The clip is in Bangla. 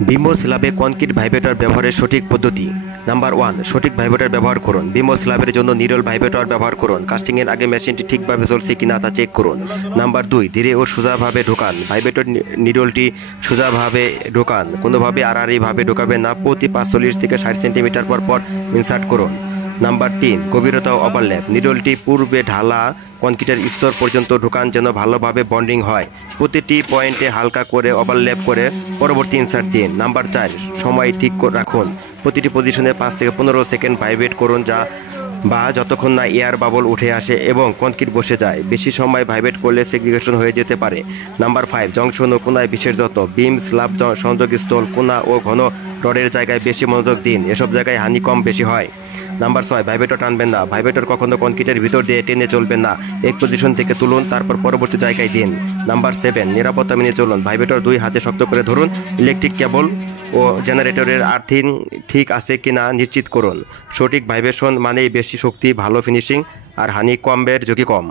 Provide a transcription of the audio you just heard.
বিমো স্ল্যাবে কনক্রিট ভাইব্রেটর ব্যবহারের সঠিক পদ্ধতি। নাম্বার 1, সঠিক ভাইব্রেটর ব্যবহার করুন। বিমো স্ল্যাবের জন্য নিরল ভাইব্রেটর ব্যবহার করুন। কাস্টিংয়ের আগে মেশিনটি ঠিকভাবে চলছে কিনা তা চেক করুন। নাম্বার 2, ধীরে ও সোজাভাবে ঢোকান। ভাইব্রেটর নিডলটি সোজাভাবে ঢোকান, কোনোভাবে আড়াআড়িভাবে ঢোকাবেন না। প্রতি 45 থেকে 60 সেন্টিমিটার পর পর ইনসার্ট করুন। নাম্বার 3, গভীরতা ও ওভারল্যাপ। নিডলটি পূর্বে ঢালা কনক্রিটের স্তর পর্যন্ত ঢোকান যেন ভালোভাবে বন্ডিং হয়। প্রতিটি পয়েন্টে হালকা করে ওভারল্যাপ করে পরবর্তী ইনসার্ট দিন। নাম্বার 4, সময় ঠিক রাখুন। প্রতিটি পজিশনে 5 থেকে 15 সেকেন্ড ভাইব্রেট করুন যতক্ষণ না এয়ার বাবল উঠে আসে এবং কনক্রিট বসে যায়। বেশি সময় ভাইব্রেট করলে সেগ্রিগেশন হয়ে যেতে পারে। নাম্বার 5, জংশন ও কোনায় বিশেষ যত্ন। বিম, স্ল্যাব সংযোগস্থল, কোনা ও ঘন রডের জায়গায় বেশি মনোযোগ দিন। এসব জায়গায় হানি কম বেশি হয়। নাম্বার 6, ভাইব্রেটর টানবেন না। ভাইব্রেটর কখনো কনক্রিটের ভিতর দিয়ে টেনে চলবেন না। এক পজিশন থেকে তুলুন, তারপর পরবর্তী জায়গায় দিন। নাম্বার 7, নিরাপত্তা মেনে চলুন। ভাইব্রেটর 2 হাতে শক্ত করে ধরুন। ইলেকট্রিক কেবল ও জেনারেটরের আর্থিং ঠিক আছে কিনা নিশ্চিত করুন। সঠিক ভাইব্রেশন মানেই বেশি শক্তি, ভালো ফিনিশিং আর হানি কমের ঝুঁকি কম।